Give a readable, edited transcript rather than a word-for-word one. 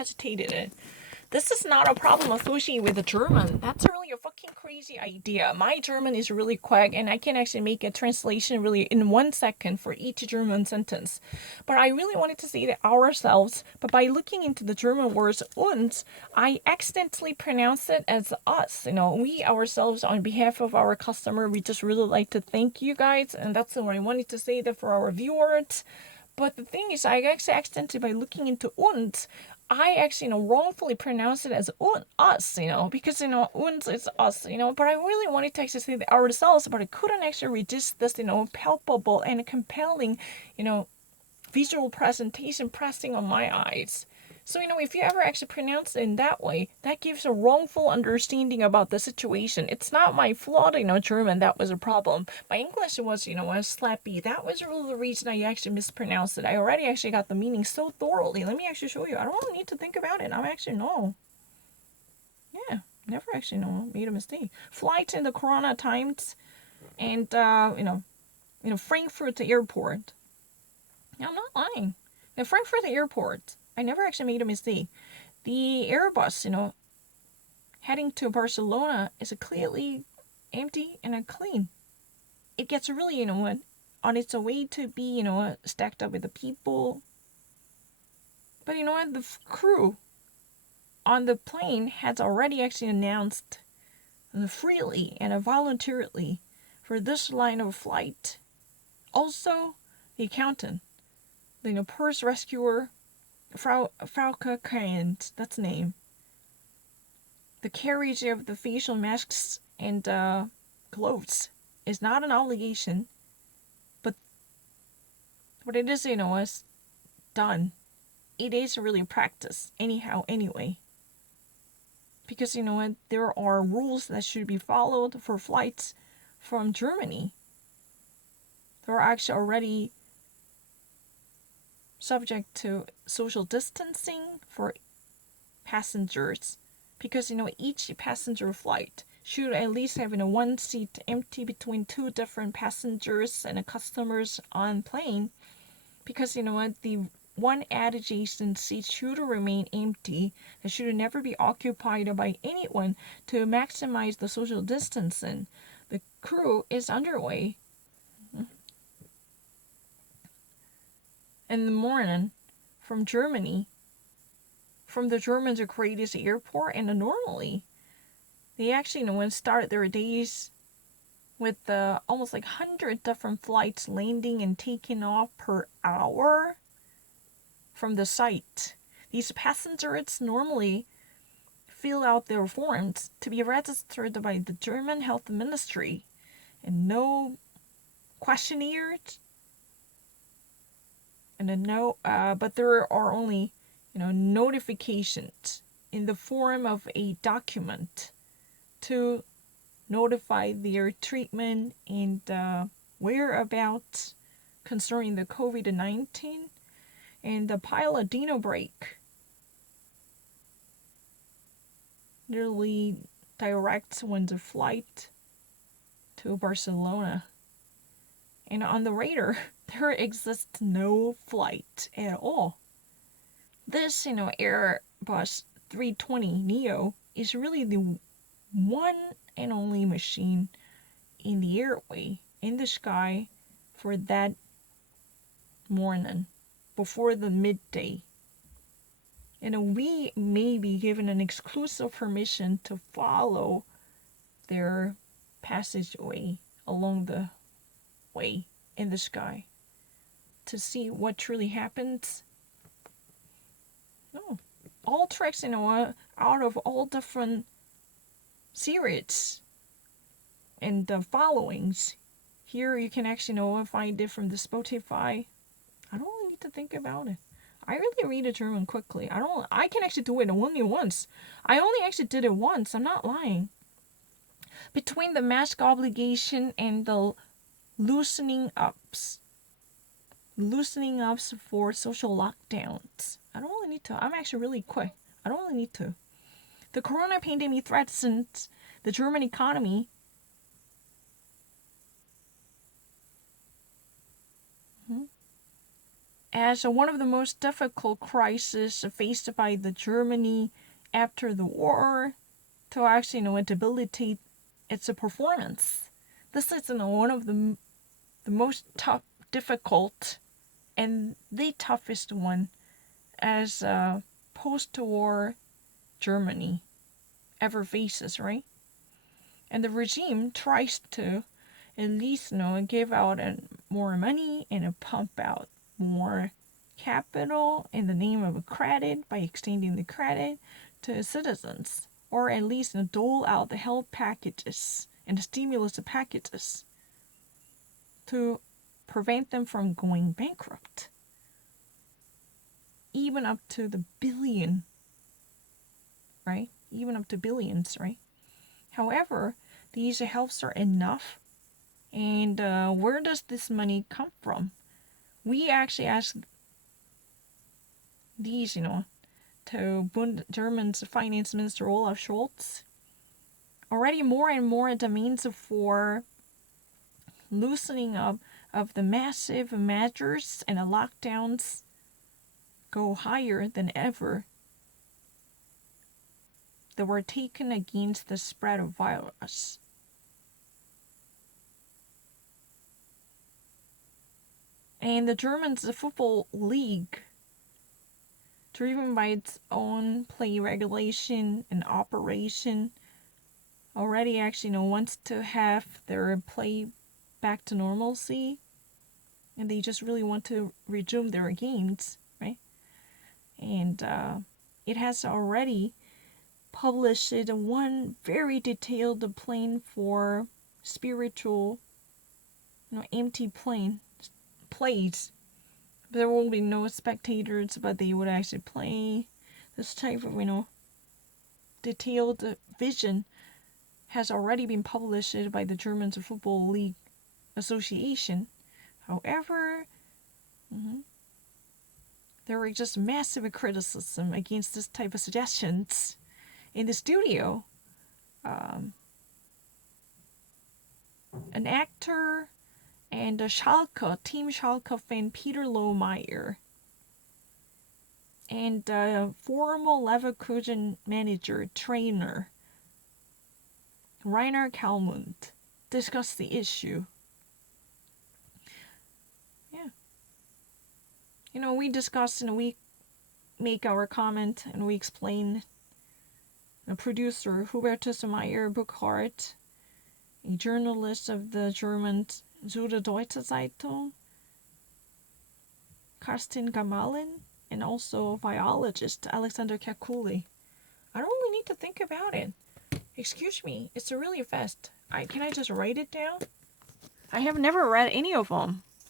agitated it. This is not a problem associated with the German. That's really a fucking crazy idea. My German is really quick and I can actually make a translation really in 1 second for each German sentence. But I really wanted to say that ourselves, but by looking into the German words uns, I accidentally pronounce it as us. We ourselves on behalf of our customer, we just really like to thank you guys. And that's what I wanted to say that for our viewers. But the thing is, I actually accidentally, by looking into uns, I actually, wrongfully pronounce it as us, because, uns is us, but I really wanted to actually say the ourselves, but I couldn't actually resist this, palpable and compelling, visual presentation pressing on my eyes. So, if you ever actually pronounce it in that way, that gives a wrongful understanding about the situation. It's not my flawed, German that was a problem. My English was, was slappy. That was really the reason I actually mispronounced it. I already actually got the meaning so thoroughly. Let me actually show you. I don't really need to think about it. I'm actually, no. Yeah, never actually, made a mistake. Flight in the Corona times and, Frankfurt airport. I'm not lying. The Frankfurt airport, I never actually made a mistake. The Airbus, heading to Barcelona is clearly empty and clean. It gets really, on its way to be, stacked up with the people. But the crew on the plane has already actually announced freely and voluntarily for this line of flight. Also, the accountant, the purse rescuer, Frauke Kant, that's the name. The carriage of the facial masks and gloves is not an obligation, but it is, is done. It is really practice, anyhow, anyway. Because, there are rules that should be followed for flights from Germany. There are actually already subject to social distancing for passengers. Because, each passenger flight should at least have, one seat empty between two different passengers and customers on plane. Because, the one adjacent seat should remain empty. It should never be occupied by anyone to maximize the social distancing. The crew is underway. In the morning, from Germany, from the Germans' greatest airport, and normally, they actually, start their days with almost like 100 different flights landing and taking off per hour from the site. These passengers normally fill out their forms to be registered by the German Health Ministry, and no questionnaires, and but there are only, notifications in the form of a document to notify their treatment and whereabouts concerning the COVID-19 and the pilot dino break literally directs one's flight to Barcelona. And on the radar, there exists no flight at all. This, Airbus 320neo is really the one and only machine in the airway, in the sky, for that morning, before the midday. And we may be given an exclusive permission to follow their passageway along the way in the sky to see what truly happens. No. All tracks, out of all different series and the followings. Here you can actually, find it from the Spotify. I don't really need to think about it. I really read a German quickly. I can actually do it only once. I only actually did it once. I'm not lying. Between the mask obligation and the loosening ups for social lockdowns. I don't really need to. I'm actually really quick. I don't really need to. The corona pandemic threatens the German economy. as one of the most difficult crises faced by the Germany after the war to actually debilitate its performance. This is one of the most tough, difficult, and the toughest one as post-war Germany ever faces, right? And the regime tries to at least give out more money and pump out more capital in the name of credit by extending the credit to citizens, or at least dole out the help packages and the stimulus packages to prevent them from going bankrupt, even up to the billion, right? Even up to billions, right? However, these helps are enough, and where does this money come from? We actually asked these, to German's finance minister Olaf Scholz. Already more and more demands for loosening up of the massive measures and the lockdowns go higher than ever that were taken against the spread of virus. And the Germans football league, driven by its own play regulation and operation, already actually wants to have their play back to normalcy, and they just really want to resume their games, right? And it has already published one very detailed plan for spiritual, empty plays. There will be no spectators, but they would actually play. This type of detailed vision has already been published by the German Football League Association. However, there were just massive criticism against this type of suggestions. In the studio, an actor and a Team Schalke fan Peter Lohmeier, and former Leverkusen manager, trainer Rainer Kallmund discussed the issue. Yeah. We discussed and we make our comment and we explain. The producer Hubertus Meyer-Burkhardt, a journalist of the German Süddeutsche Zeitung, Karsten Gamalin, and also biologist Alexander Kekuli. I don't really need to think about it. Excuse me, it's really fast. Can I just write it down? I have never read any of them.